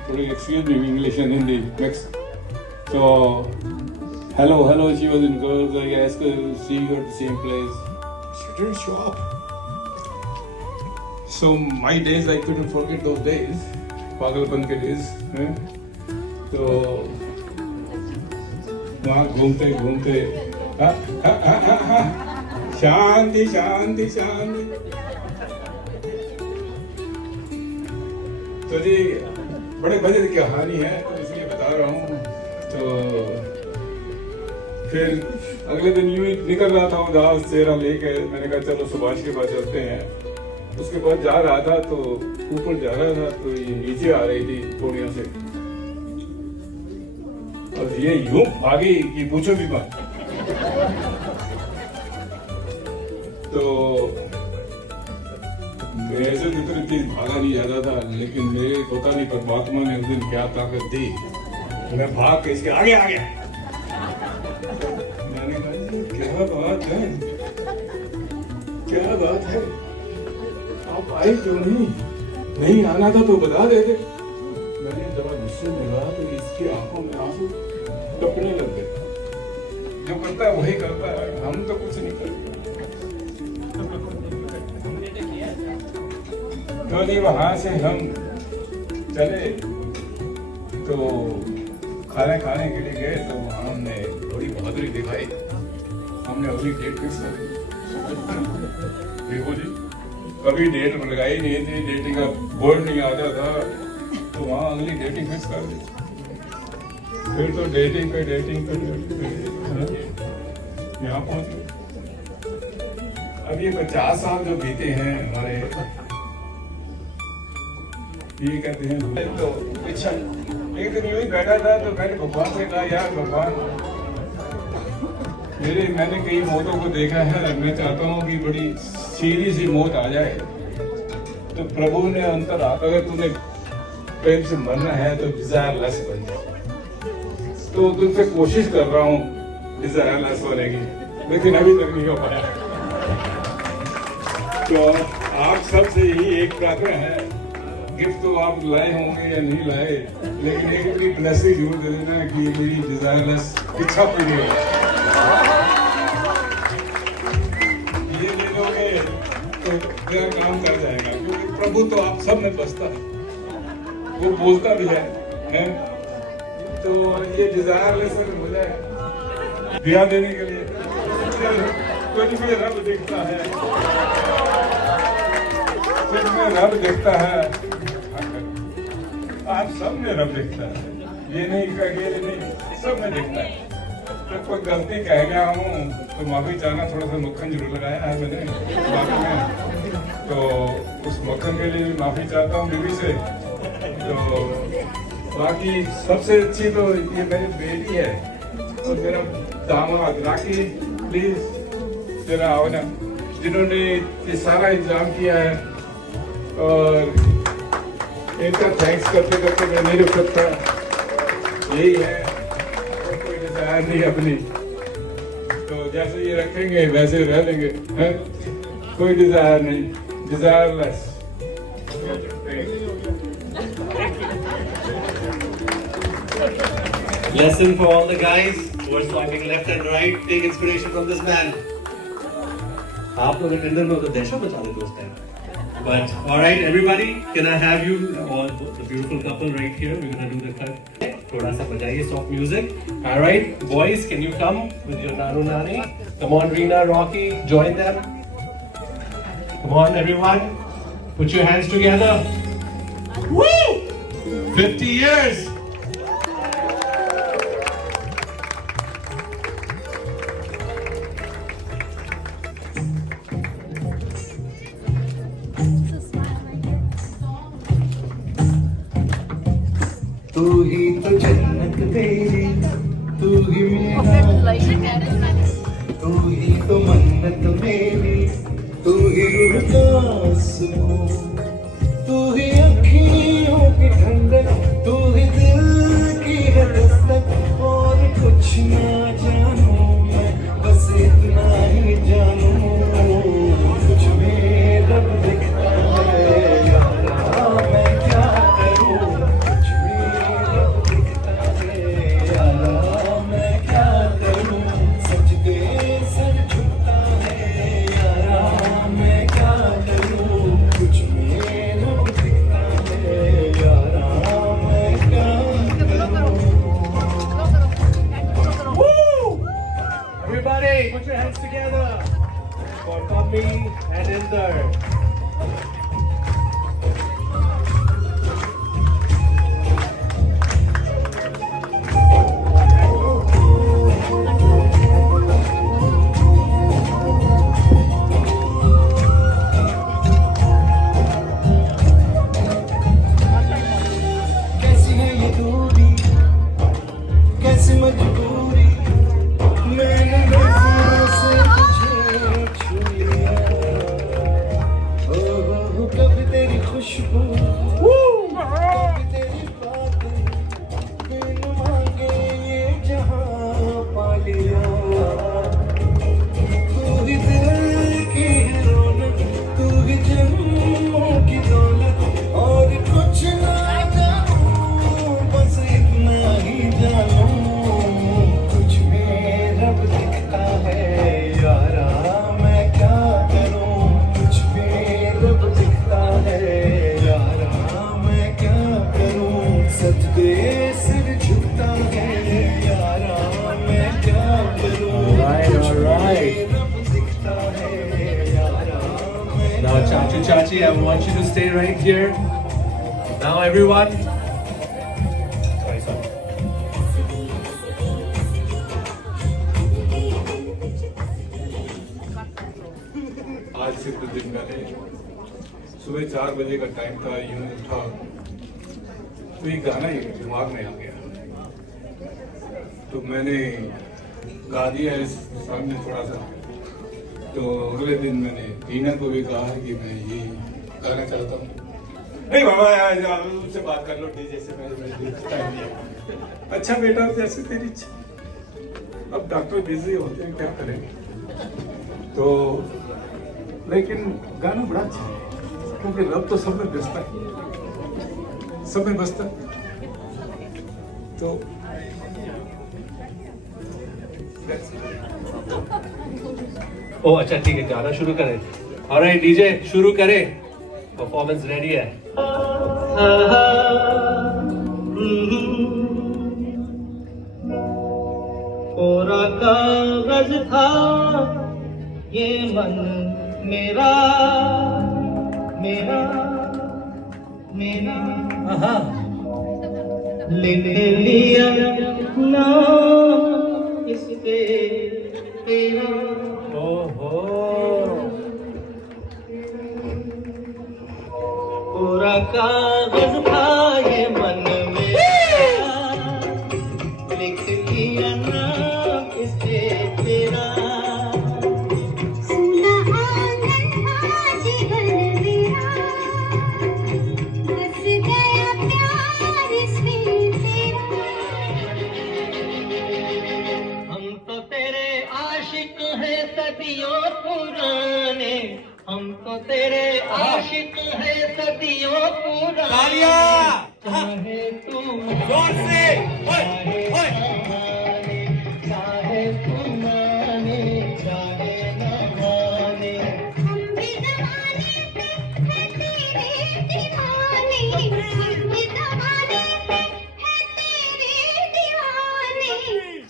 थोड़ी excuse me English and Hindi mix. So hello, she was in girls, I asked her to see you at the same place. She didn't show up. So my days, I couldn't forget those days, पागलपन के days. तो वहाँ घूमते घूमते शांति शांति शांति। तो जी बड़े मजे की कहानी है, तो इसलिए बता रहा हूँ। तो फिर अगले दिन यूं ही निकल रहा था उदास चेहरा लेके, मैंने कहा चलो सुभाष के पास चलते हैं। उसके बाद जा रहा था तो ऊपर जा रहा था तो ये नीचे आ रही थी पौड़ियों से, और ये यूं भागी कि पूछो भी मत। तो ऐसे जितनी तेज भागा नहीं जाता था, लेकिन मेरे पता नहीं परमात्मा ने उस दिन क्या ताकत दी, मैं भाग के इसके आगे आ गया। मैंने कहा क्या बात है, क्या बात है, आप आए क्यों नहीं आना था तो बता देते। मैंने जब गुस्से में लगा तो इसकी आंखों में आंसू टपकने लग गए। जो करता है वही करता है, हम तो कुछ नहीं करते। तो नहीं, वहां से हम चले तो खाने के लिए गए, तो वहाँ हमने थोड़ी बहादुरी दिखाई, हमने अपनी डेट फिक्स कर दी। देखो जी, कभी डेट लगाई नहीं थी, डेटिंग का बोर्ड नहीं आता था, तो वहाँ अगली डेटिंग फिक्स कर दी। फिर तो डेटिंग पे यहाँ पहुंचे। अब ये 50 साल जो बीते हैं हमारे, ये कहते हैं तो अच्छा। एक दिन यूं ही बैठा था तो मैंने भगवान से कहा, यार भगवान, मैंने कई मौतों को देखा है, मैं चाहता हूँ कि बड़ी सीधी सी मौत आ जाए। तो प्रभु ने अंतर आता, अगर तूने प्रेम से मरना है तो डिजायरलेस बन जाए। तो तुमसे कोशिश कर रहा हूँ डिजायरलेस होने की, लेकिन अभी तक नहीं हो पाया। तो आप सबसे यही एक प्रार्थना है, गिफ्ट तो आप लाए होंगे या नहीं लाए, लेकिन एक अपनी ब्लेसिंग जरूर दे देना कि मेरी डिजायरलेस इच्छा पूरी हो। ये ले लोगे तो मेरा काम कर जाएगा, क्योंकि प्रभु तो आप सब में बसता है, वो बोलता भी है? तो ये डिजायरलेस हो जाएगा ब्याह देने के लिए। कुछ भी रब देखता है, कुछ में रब देखता है, आप सब में रब देखता है, ये नहीं कि अकेले नहीं, सब में देखता है। तो कोई गलती कह गया हूँ तो माफी चाहना, थोड़ा सा मक्खन जरूर लगाया है मैंने बात में, तो उस मक्खन के लिए भी माफी चाहता हूँ बीवी से। तो बाकी सबसे अच्छी तो ये मेरी बेटी है और मेरा दामाद राखी, प्लीज जरा आओ ना, जिन्होंने ये सारा इंतजाम किया है, और इनका थैंक्स करते करते मैं नहीं रुक सकता। यही है, कोई डिजायर नहीं अपनी, तो जैसे ये रखेंगे वैसे रह लेंगे, है? कोई डिजायर नहीं, desireless. Lesson for all the guys who are swiping left and right. Take inspiration from this man. आप लोग टेंडर में तो दहशत मचा देते उस time. But all right, everybody, can I have you, all the beautiful couple right here? We're gonna do the cut. थोड़ा सा बजाइए soft music. All right, boys, can you come with your nanu nani? Come on, Reena, Rocky, join them. Come on, everyone, put your hands together. Woo! 50 years. तू ही तो जन्नत तेरी, तू ही मेरा, तू ही तो मन्नत मेरी, तू ही रूह का सुकून, तू ही अखियों की ठंडक, तू ही दिल की है दस्तक। और कुछ ना जानूं मैं, बस इतना ही जानूं, कुछ your hands together for Tommy and Inder. कैसी है ये दूरी कैसी मजबूरी मैंने नजरों से तुझे छू लिया ओ कभी तेरी खुशबू कभी तेरी बातें बिन मांगे ये जहां पा लिया तू ही दिल की रौनक तू ही जन्मों की दौलत और कुछ ना जानूं बस इतना ही जानूं कुछ में रब दिखता है यारा मैं क्या करूं कुछ में रब दिखता है यारा मैं क्या करूं सजदे सिर झुकता है यारा मैं क्या करूं कुछ में रब दिखता है यारा मैं Now, Chachu Chachi, I want you to stay right here. Now, everyone. आज से कुछ दिन पहले सुबह 4 बजे का टाइम था, यूं उठा तो ये गाना ही दिमाग में आ गया, तो मैंने गा दिया इस सामने थोड़ा सा। तो अगले दिन मैंने टीना को भी कहा कि मैं ये गाना चाहता हूँ। नहीं बाबा यार उससे बात कर लो डीजे से, मैंने टाइम दिया। अच्छा बेटा जैसे तेरी इच्छा। अब डॉक्टर बिजी होते हैं क्या करेंगे, तो लेकिन गाना बड़ा अच्छा है क्योंकि रब तो सब में बसता है, सब में बसता है। तो ओ अच्छा ठीक है, गाना शुरू करें। ऑलराइट डीजे शुरू करें, परफॉर्मेंस रेडी है। कोरा कागज था ये मन मेरा मेरा मेरा लिख लिया नाम इस पे तेरा ओहो, पूरा कागज था ये मन मेरा लिख लिया नाम इस पे तेरा सुना आंगन था जीवन मेरा बस गया प्यार इसमें तेरा हम तो तेरे आशिक हैं सदियों पुराने हम तो तेरे आशिक हैं सदियों पुराने चाहे तू जोर से चाहे तू माने चाहे न माने हम भी ज़माने पे है तेरे दीवाने हम भी ज़माने पे है तेरे दीवाने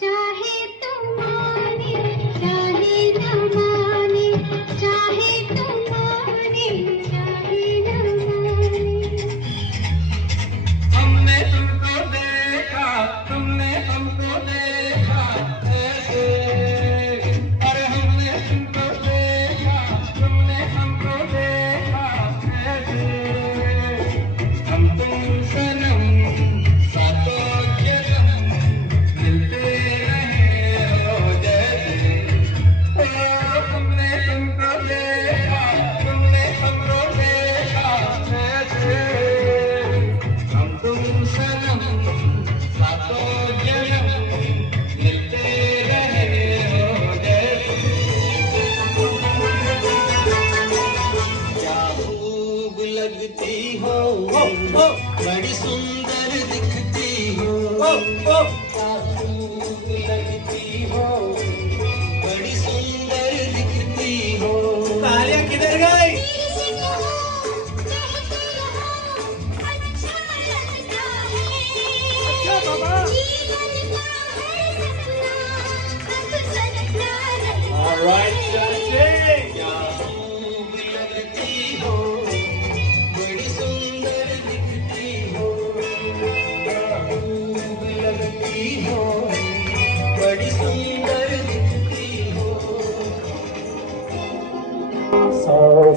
चाहे तू माने चाहे न माने चाहे तू माने चाहे न माने हमने तुमको देखा तुमने हमको देखा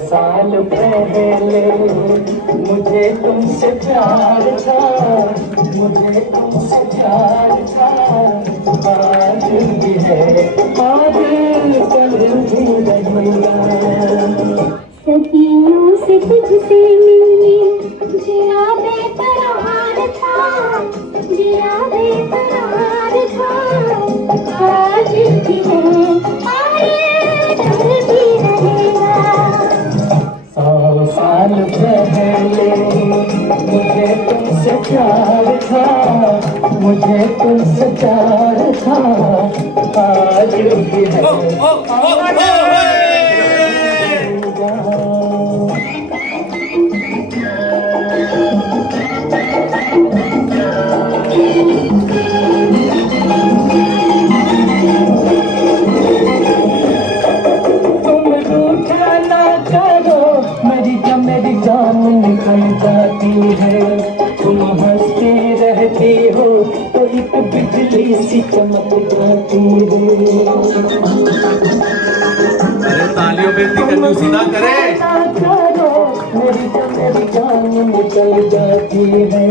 साल पहले मुझे तुमसे प्यार था, मुझे तुमसे प्यार था, आज भी है, आज कल भी रहेगा। सदियों से तुझसे मिलने जिया बेकरार था, जिया बेकरार था, आज भी है, आए कल भी रहेगा। 100 साल पहले मुझे तुमसे प्यार था, मुझे तुमसे प्यार था, आज भी है। मेरी जान निकल जाती है, तुम हंसती रहती हो तो एक बिजली सी चमक जाती है। तालियों पे इतनी कंजूसी ना करे। मेरी जान निकल जाती है,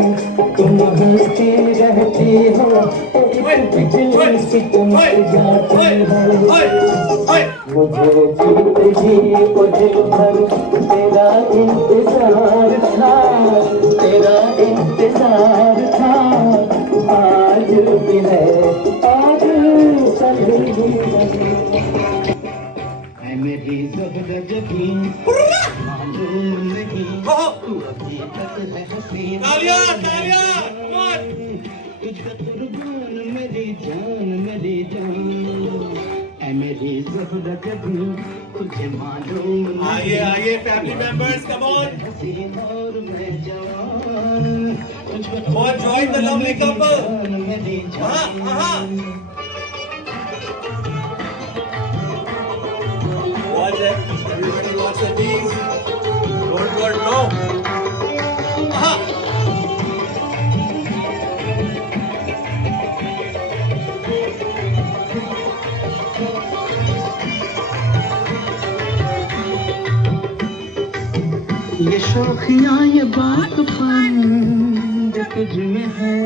तुम हंसती रहती हो तो एक बिजली सी चमक जाती है। मुझे जीत जी को दिल भर तेरा इंतजार था, तेरा इंतजार था, आज भी है, आज कल भी है। मेरी ज़ोहरा जबी मालूम नहीं तू अभी तक है हसीन। तालियां तालियां come on। तुझको कुर्बान मेरी जान ऐ मेरी ज़ोहरा जबी तुझे मालूम नहीं। आइए आइए फैमिली मेंबर्स कम ऑन। हसीन और मैं जवान तुझको और join the lovely couple। मेरी जान। Watch it. Everybody watch the knees. Forward, no. Aha. ये शौखियाँ ये बातपन जो तुझ में है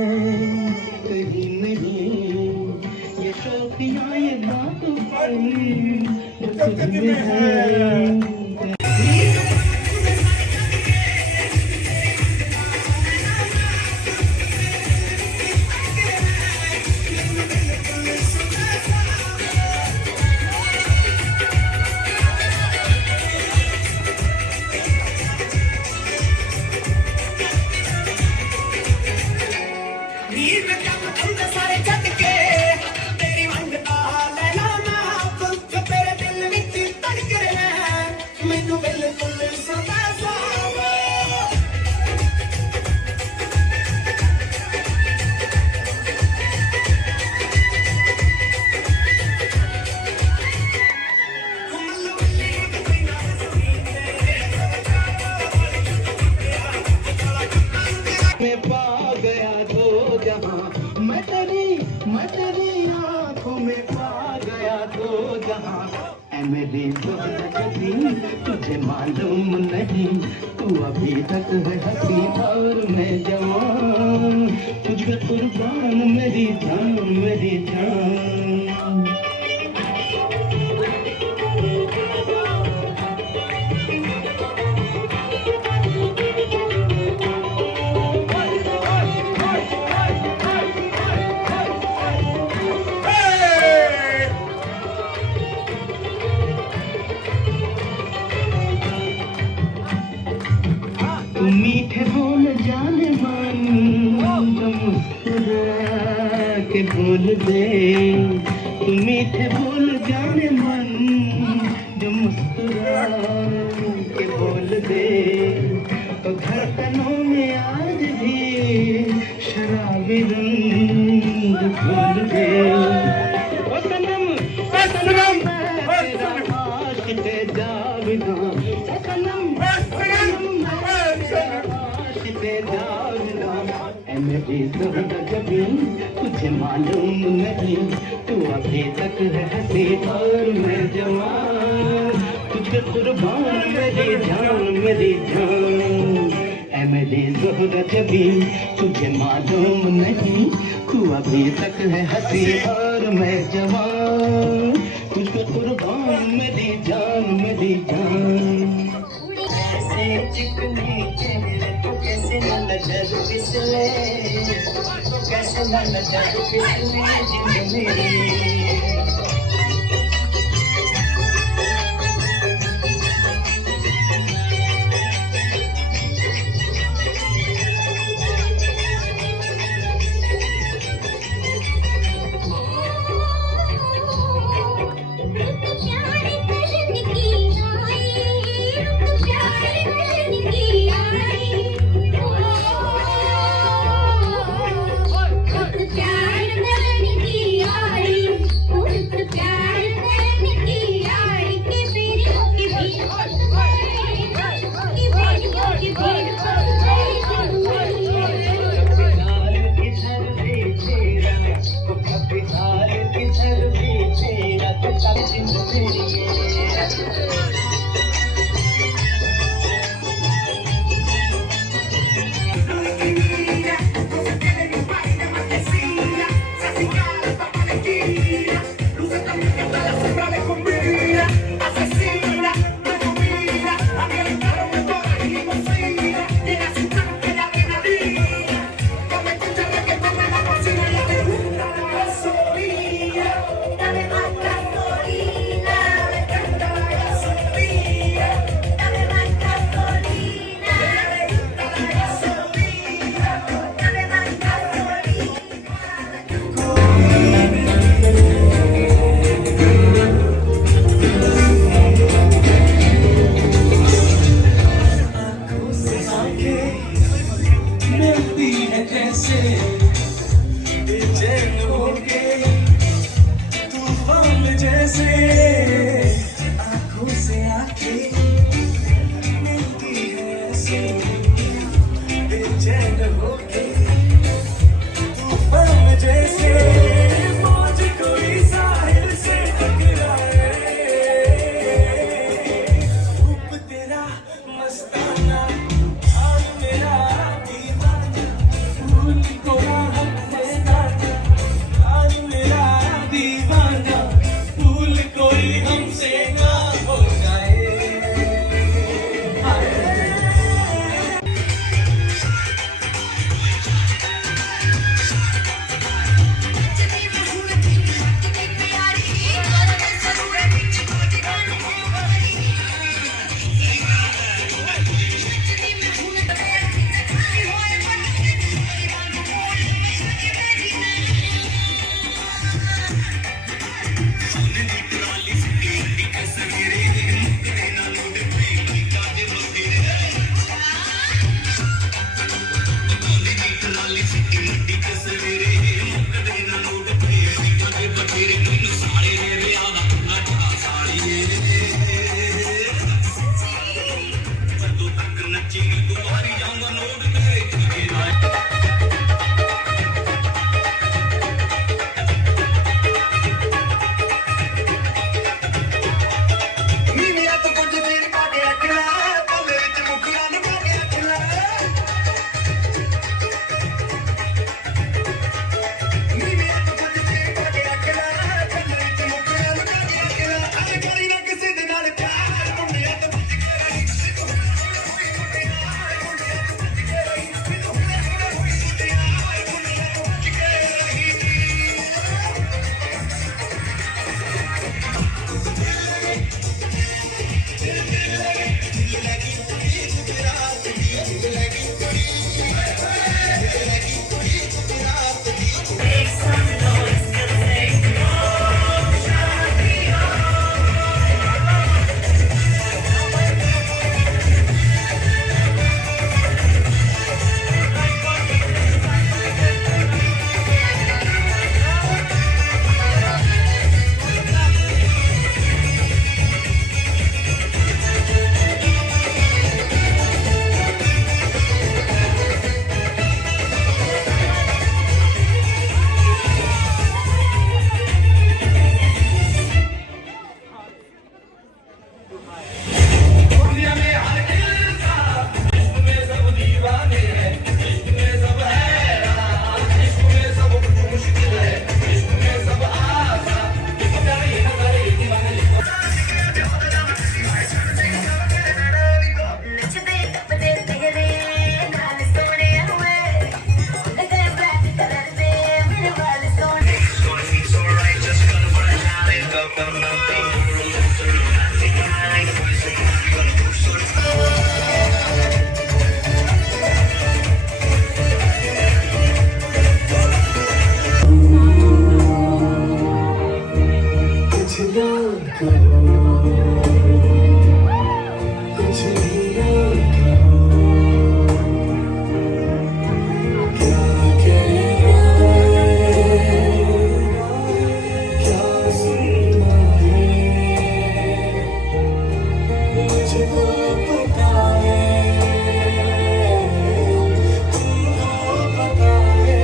कहीं नहीं, ये शौखियाँ ये बातपन जो तुझ में है। मैं पा गया दो जहां, मैं तेरी आंखों में पा गया दो जहां। ऐ मेरी ज़ोहरा जबी तुझे मालूम नहीं तू अभी तक है हसी और मैं जवान तुझको कुर्बान मेरी जान। तुम मीठे बोल जाने मन जो मुस्कुरा के बोल दे, तुम मीठे बोल जाने मन जो मुस्कुरा के बोल दे, तो धड़कनों में आज भी शराबी रंग घोल दे। ओ सनम मैं तेरा आशिक़ जाविदा, ओ सनम ऐ मेरी ज़ोहरा जबी तुझे मालूम नहीं तू अभी तक है हसी और मैं जवान तुझ पे कुर्बान मेरी जान ऐ मेरी ज़ोहरा जबी तुझे मालूम नहीं तू अभी तक है हंसी और मैं जवान तुझ पे कुर्बान मेरी जान कैसे चिकनी चेहरे तो कैसे न नजर फिसले कैसे न नजर फिसले जिंदगी मेरी कुछ याद करो कुछ भी याद करो क्या कहना है क्या सुनना है मुझको पता है तुमको पता है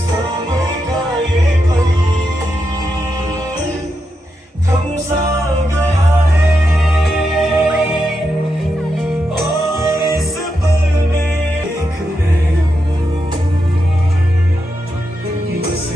समय का ये पल थम सा गया है और इस पल में एक मैं हूँ बस